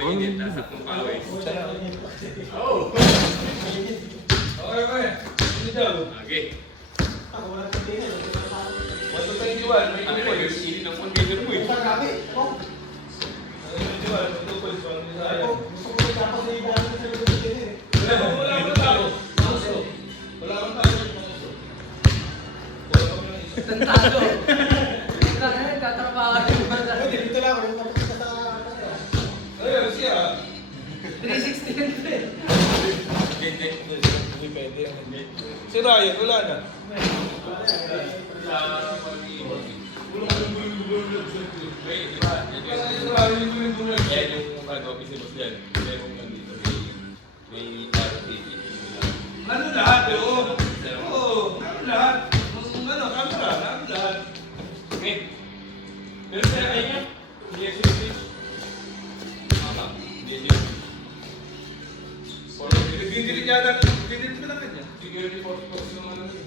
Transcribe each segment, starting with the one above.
mainit, nasa kong pawis. Oh! Okay. Hindi daw. Okay. Ako wala kang tingin. Wato tayo diwal. May Ano tukol. yung sili ng container mo eh? Ang grabe. Ako. May diwal. May tukol. Gusto ko tapos na yung dami sa loob ng tingin eh. Wala akong tao. Wala akong tao. Tantado. Tatrabaho ka yung banda. Pwede, dito lang ako. Yung tapos ka sa... Ayun siya. 360 yan pre. Hindi. Hindi pwede. Si Ryan, wala na. Wait, diba? Yan yung office boss dyan. Meron kang dito. May TV. Ano lahat eh? Oo. Ano lahat? Ano, camera. Ano lahat? Okay. Pero sa kanya, hindi siya switch. Tama. Hindi siya Didilit yata. Didilit mo lang kanya. security force naman ano eh.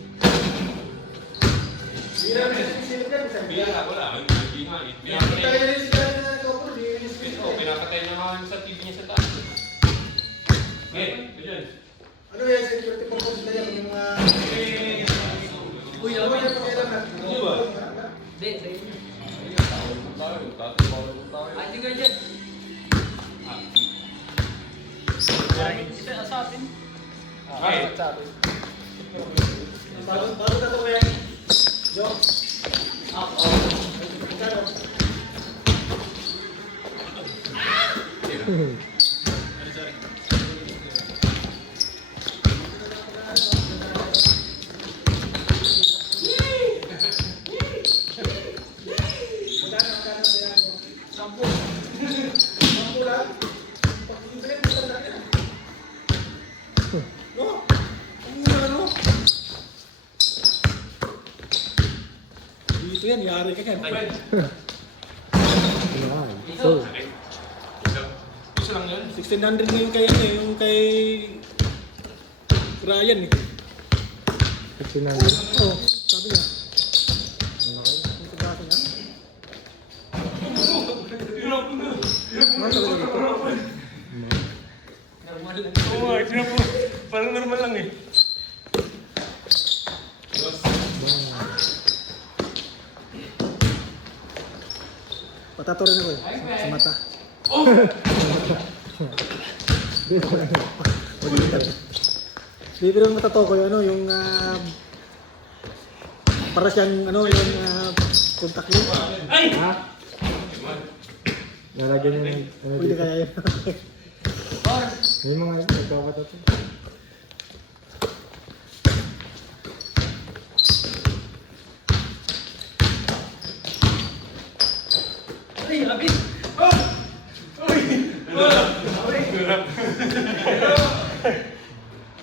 Hindi namin nasisilip yan. Hindi nga, wala. Hindi nga eh. Pinapatay na rin si Gary na couple. Hindi rin yung Oo, pinapatay niya nga sa TV niya sa taas. Okay, ito dyan. Ano yan? Security purpose na yan. Yung mga... Uy, Ano okay. yan? Pakailan na. Di ba? Hindi, sa inyo. Ay, hindi kayo dyan. Isa sa atin. Okay. Bago na ito kaya. Jo. Ako. Kano? Sampo. Sampu lang. Pag-ibigay mo sa dami. No? Ano? Dito yan, yari ka yan. Ito. Isa lang yun. 1600 ngayon kay ano eh, yung kay Ryan eh. 1600. Oo, sabi niya. Ang pagkasa niya. Ano talaga dito? Normal lang. Oo nga, sila po. Parang normal lang eh. Patato rin ako eh, sa mata. Bibiro yung matato ko yung ano, yung para siyang ano, yung contact lens. Ha? Lalagyan niya ng ano Pwede dito. kaya yun. May mga nagkakatato. Ay, abis.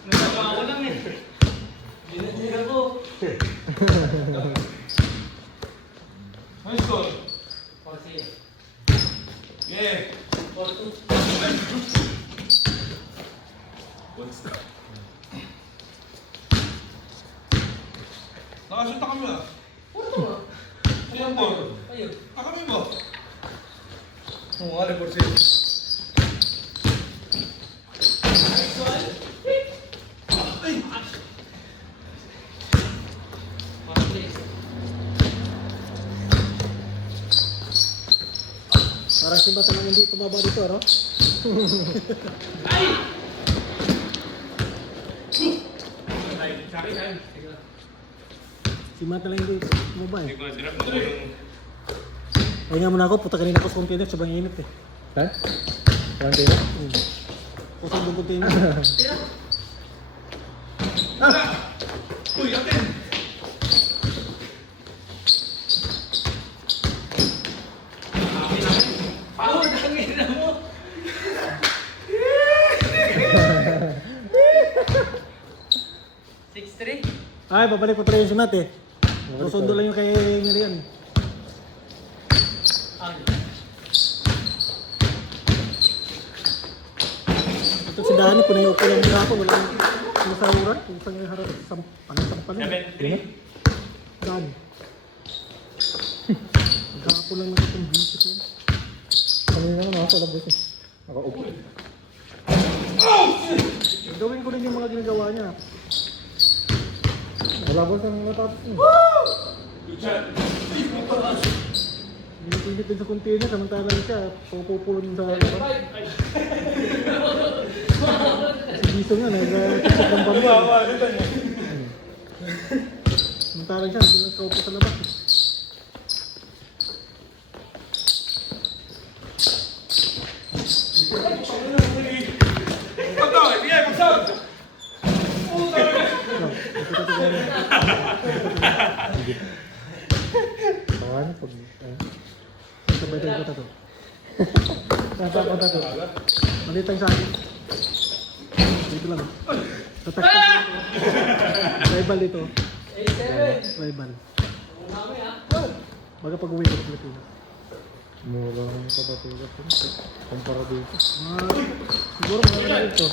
Nagkama ako lang eh. Ginagin ako. Ano yung score? 4-0. Yeah. 4-2. Nakasunta kami ah. 4-2 ah. Sino ang ball? Ayun. Kami mo. Oo, alam po siya. Parang simba talagang hindi tumaba dito, ano? Si Matt na lang hindi tumaba eh. Hindi ko na-drop mo yung... Ay nga muna ako, puta kanina ko sa container, sobrang init eh. Ha? Container? Pusang yung container. Tira. Uy, atin! Oh, tangina mo. Ay, babalik pa pala yung si Matt eh. Susundo lang yung kay Miriam. Ito si Dani, kung nayuko lang nila ako, wala yung sahuran. Kung saan yung harap, panasang pala. 7-3. Dani. Nagkakapo lang natin itong bisip yan. Kami naman ako sa labas eh. Ako upo. Gawin ko rin yung mga ginagawa niya. Wala ba siyang natapos mo? Good shot. Ginipinit din sa container, samantalang siya, pupulong sa... Si Giso nga, nag-check ng bamba. Samantalang siya, hindi nakaupo sa labas. Ito, sige, magsawag. Paano pag... Sabay tayo ko tato. Tato ko tato. Malit tayo sa akin. Dito lang. Tatak ko dito. Tribal dito. Tribal. Baga pag-uwi ko sa Pilipinas. Mura lang yung kapatigat. Kumpara dito. Siguro mga na dito.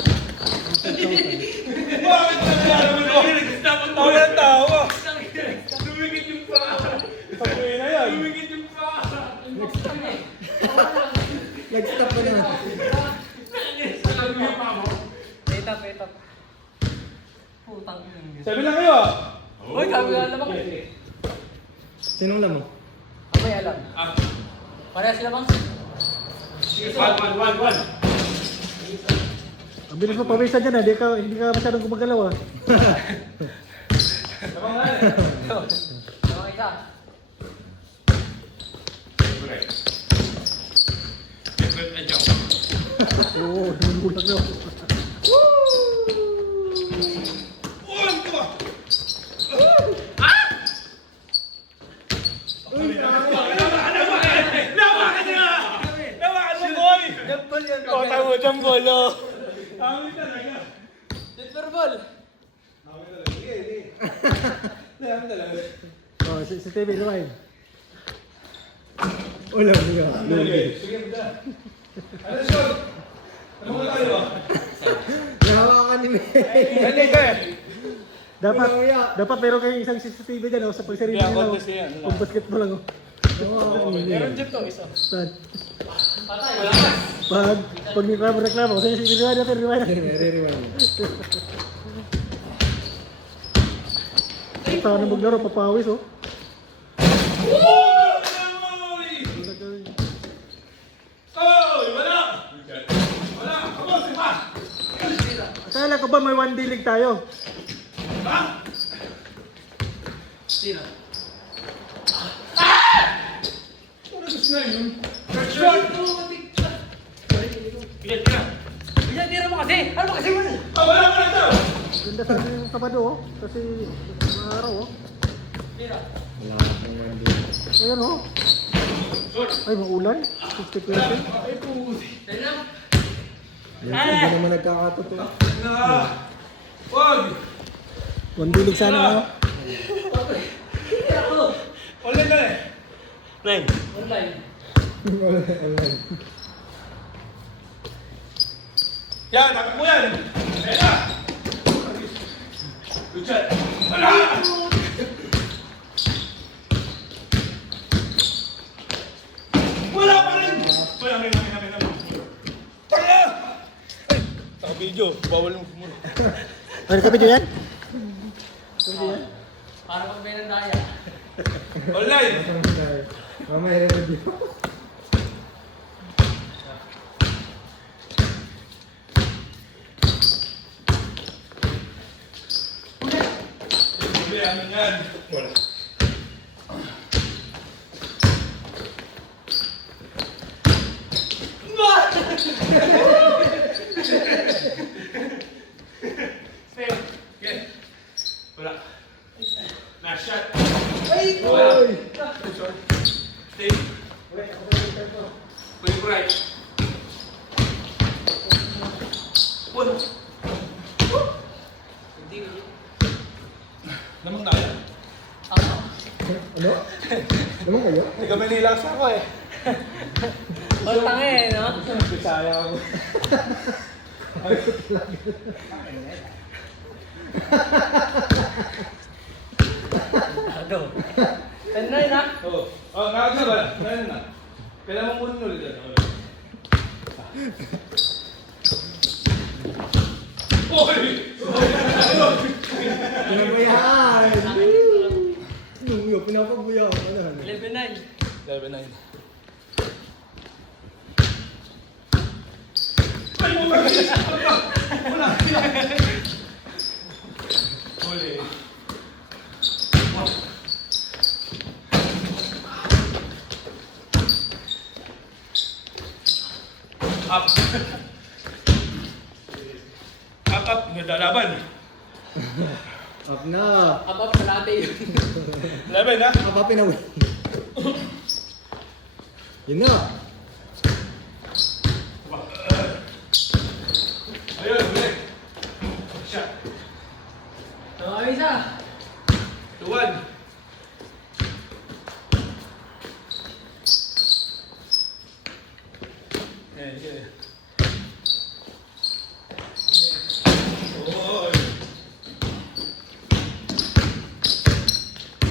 Bakit nangyari mo ito? Tawa ng tawa. Lumikit yung paa. Sabi na yan. Lumikit yung paa. Nag-stop pa naman. Etap. Putang ina. Sabi lang kayo. Uy, kami nga naman. Sinong lamo? Abay, alam. Pareha sila bang? One. Ang bilis mo pawisan dyan, hindi ka masyadong gumagalaw ah. Sabang nga eh. Mga isa. Oo, nanggulag na ako. Ulang ko ba? Nawakan mo, boy! Jambol yun. O, tayo jambol, oh. Amin talaga. Silver ball. Amin talaga. Sige. Amin talaga. Oh, si TV, rewind. Wala nga. Sige, bida. Ano, Sean? Ano mo tayo? Nahawakan ni May. Ano ka eh? Dapat meron kayong isang CCTV dyan, oh, sa pagsarili Kaya nila. Oh. contest yan. Kung basketball lang. Oh. Meron dyan to, isa. Saan? Patay, wala ka. Pag reklamo, sige, rewind natin, rewind natin. Nare-rewind. Ang saan na maglaro, papawis, oh. Oy, wala! Wala! Ako, si Pa! Akala ko ba may 1 D league tayo? Ha? Sino? Ano gusto na yun? Shot! Tira! Tira mo kasi! Ano kasi mo? Wala mo na ito! Ganda sa atin yung Sabado, oh. Kasi mga araw, oh. Tira. Wala akong nga dito. Ayan, oh. Ay, maulan. 50%. Ay, puti. Tira. Hindi naman nagkakatotoo. Na! Wag! 1 D league sana, oh. Tira ko. Online na eh! Online. Online. Yan, takap mo yan! Ayan na! Good shot! Wala! Wala pa rin! Uy, amin. Tanga! Ay! Naka-video, bawal yung sumuro. Ano ka video yan? Para pag may nandaya. Online! Mamaya review. Hindi, amin yan. Wala. Okay. Wala. Last shot. Ay! Wala. Stay. Pwede ko right. Wala. Hindi ko. Namang tayo. Ako. Ano? Naman kayo? Hindi kami nilas ako eh. Baltang eh, no? Bisaya ako. Ano? Tanay na. Oh, nakagod ba? Kailan na? Kailan mo kunin ulit yan? Pinabayaan! Yung pinapabuyaw. Ano? 11-9. 11-9. Huli. Up. Up. Nagdalaban. Up na! Abab sa latte yun. 11 ha? Up up na. Yun na! Ayun, huli. Shot. Isa. 2-1. Oy.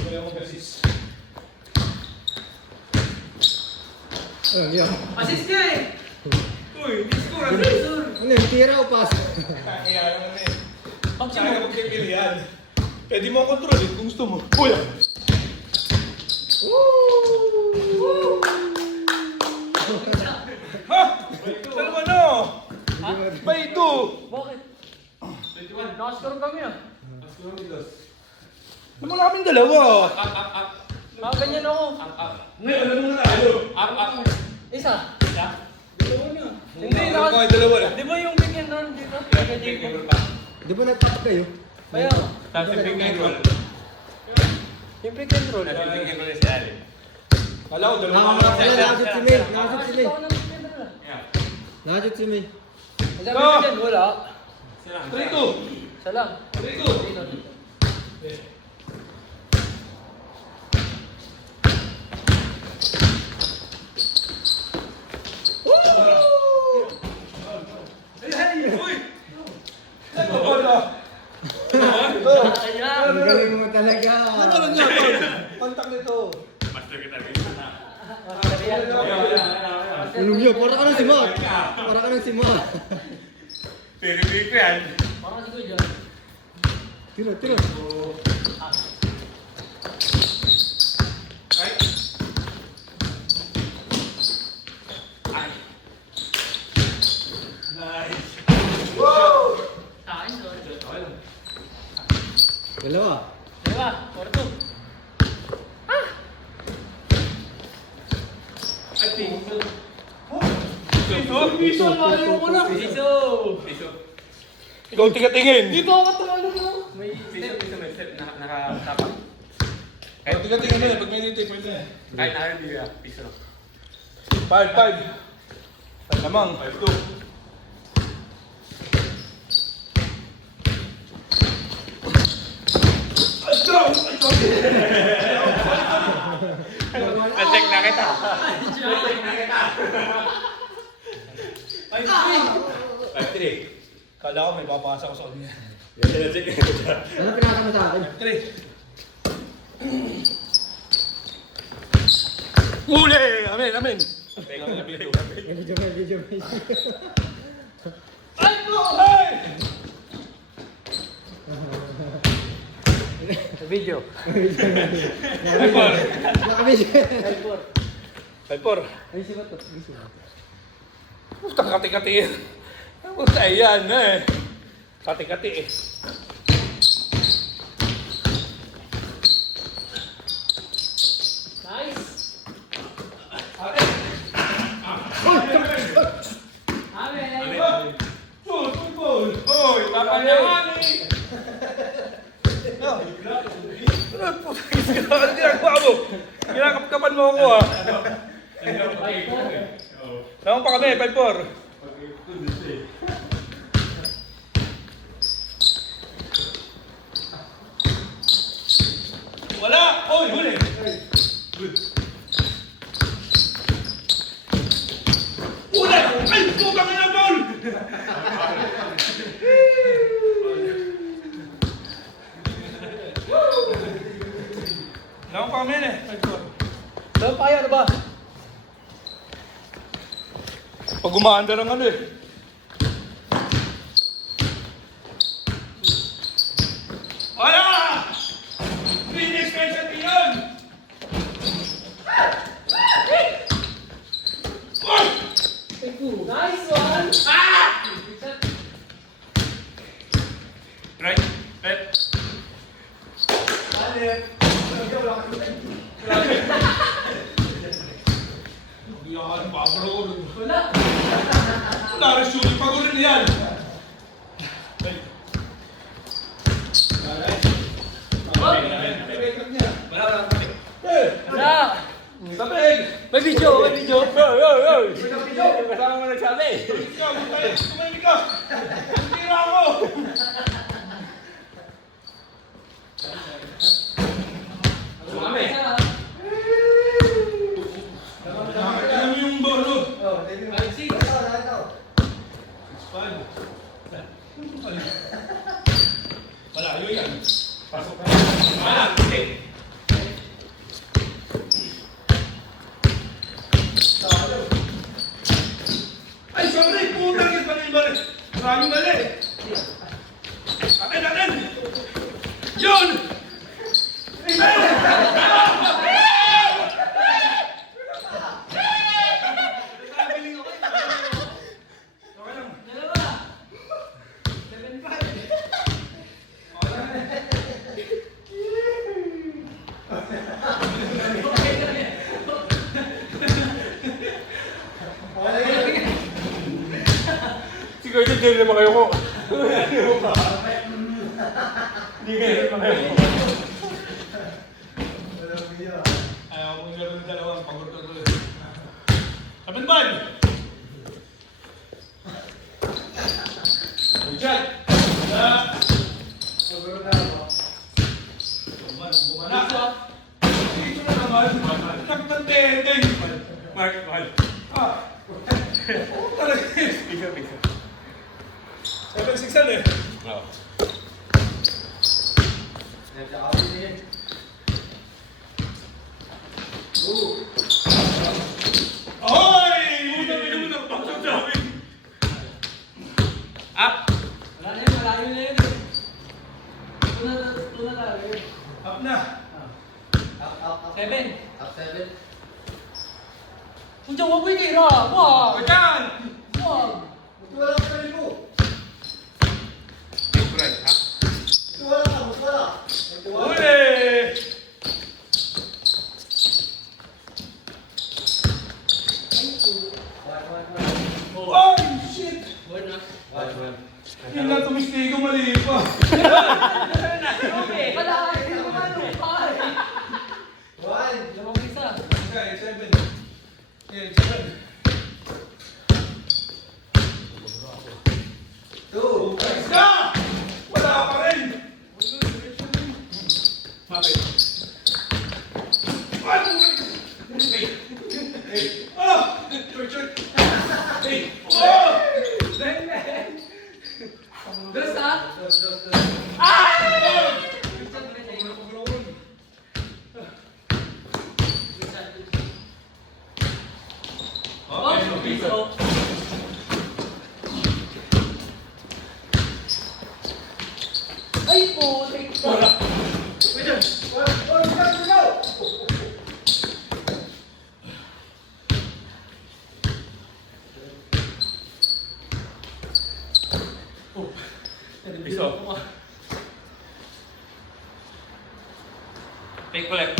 Wala mo assist. Ayun, yan. Assist niya eh. Uy, hindi score Ano assist. yun? Ano yung tira o pass? Kaya naman eh. Kaya magpipilian. Pwede mo control eh kung gusto mo. Uy! Ha? Dalawa na! Ha? Bay ito! Bakit? 21. Nakascore kami ah. Naman namin dalawa. Ganyan ako. Ngayon, alam mo na tayo. Isa. Hindi, Hindi, dalawa na. Di ba yung pick and roll dito? Di ba nagpap kayo? Kaya nga. Tapos yung pick and roll. Yung pick and roll. Tapos yung pick and roll si Ali. Kala ko dalawa. Nakashoot si May. Nakashoot si May. Ako ng pick and roll ah. Yeah. Nakashoot si May. Sabi ko dyan, wala. 3-2. Isa lang. 3-2. Kaya. Ang galing mo talaga. Ano niya? Kontak nito. Master kita rin. Anong yun? Para ka ng sima. Para ka ng sima. Pili-pili ko yan. Parang si Kuya dyan. Tira, tira. Right? Ay. Nice. Akin, sorry. Dalawa. Diba? 4-2. Ay, piso. Piso? Malayo ko na. Piso. Piso. Ikaw tigatingin. Dito ako tumalo mo. May step. Nakatapak. Ikaw tigatingin mo na. Pag may dito, pwede. Kahit nakarinig ka, piso. 5-5. Ay lamang. 5-2. Na-check na kita. Ay, 5-3. Kala ko may papasa ko sa kanya. Na-check na kita. Ano pinaka mo sa akin? 3. Huli! Amen, amen. May video, may video, may video. Ay! Ay! Video. Naka-video. 5-4. Ay, si Bato. Ay, si Bato. Puta, kati-kati. Puta, yan eh. Kati-kati eh. Nice. Amen. Goal! Uy, papanyaman eh. Ano po? Ano ginagawa mo? Kinakapkapan mo ako ah. Naman pa kami, 5-4. Wala! Oy, huli! Huli! Ay! Putang ina, ball! Naman pa kami eh. 5-4. Saan pa yan ba? Pag umaandar ang ano eh. Wala! Finish special yun! Nice one! Right? Right? Yan, pabro. Wala! Wala rin shooting pag ulit yan. Wala! Sabay! May video! May video! Kasama mo nagsabi. Ikaw, tumahimik ka. Tira ako. Sumami! Alam mo yung bolo. Ay, six! Malayo yan. Pasok na. Wala, hindi. Ay, sorry! Putang yun pala yung balik. Maraming mali. Atin! Yun! Dalawa! 7-5! Siguro hindi rin naman kayo ko. Hindi kayo naman kayo ko. Ayaw mo nga rin dalawang pagurto-gulo. Sabi ba? Richard! Bumana! Dito na naman. Nagtanteng! Mark, mahal. Talaga. Pika. 7-6 eh. Oo. Ahoy! Una, pasok sa amin. Up! Wala na yun, malayo na yun. Tuna na yun. Up na. 7. Kung huwag mo itira! Wag! Kajan! Wag! Right, ha? Uli! Ay, shit! Hindi na tumistigo, mali pa. Wala! Hindi ko ano! Ay! Lamang isa. Okay, 7. Okay, 7. Ayos na! Wala pa rin! Mapit. Ano? Ah! Short. Oh! Dos ha? Okay, So, ay po, take Wala. Piso. Take collect.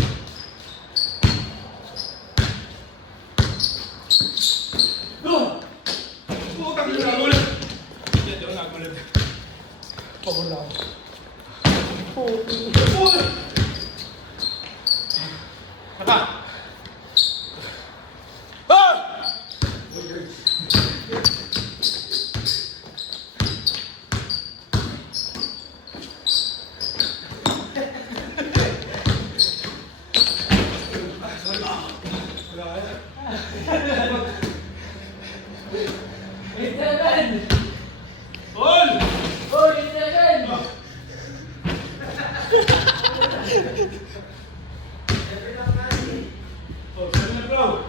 Putang ina, nagulat. Hindi, di ba nagulat? Pagula ako. Apa? Ah! Ol! Oh, it's seven! Oh, 7 na bro.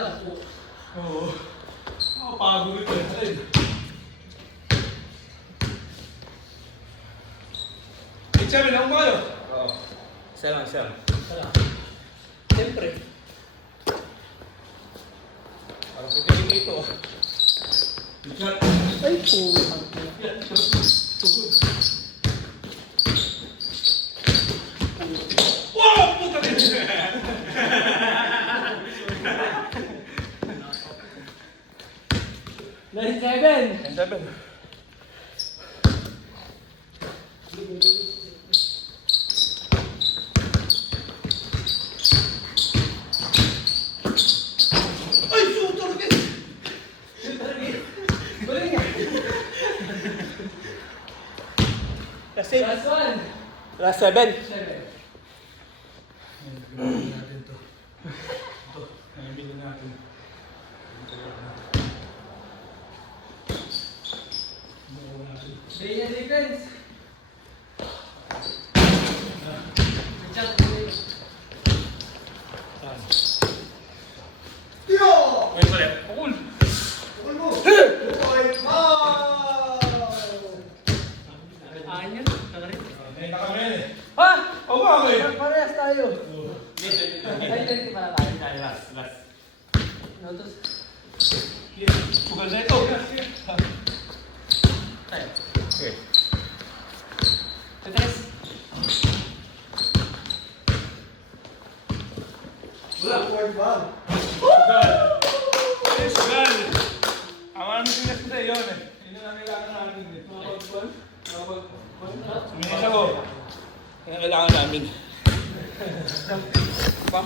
lang po. Oo. Nakapagod ito eh. Sabi lang ba kayo? Oo. Isa lang. Wala. Siyempre. Parang pitigil na ito. Richard. Ay po. Wow! Puta rin! Nine seven. And seven. Ay, sutor ka! Balik niya. Kasi, Last one. last seven. Seven. Bilhin natin to. Ito, bilhin natin. Stay in defense. Richard, May ulit. Pakul! Ayan yan. Nakarin. Nakita kami yan eh. Ha? O ba kami? Parehas tayo. Ay, ganito pala tayo. Last. No, tos. Sugal na ito. Okay. Tres. Sugal! Ang aming sinas na yun eh. Yun ang kailangan namin eh. Suminis ako. Yan ang kailangan namin. Pa?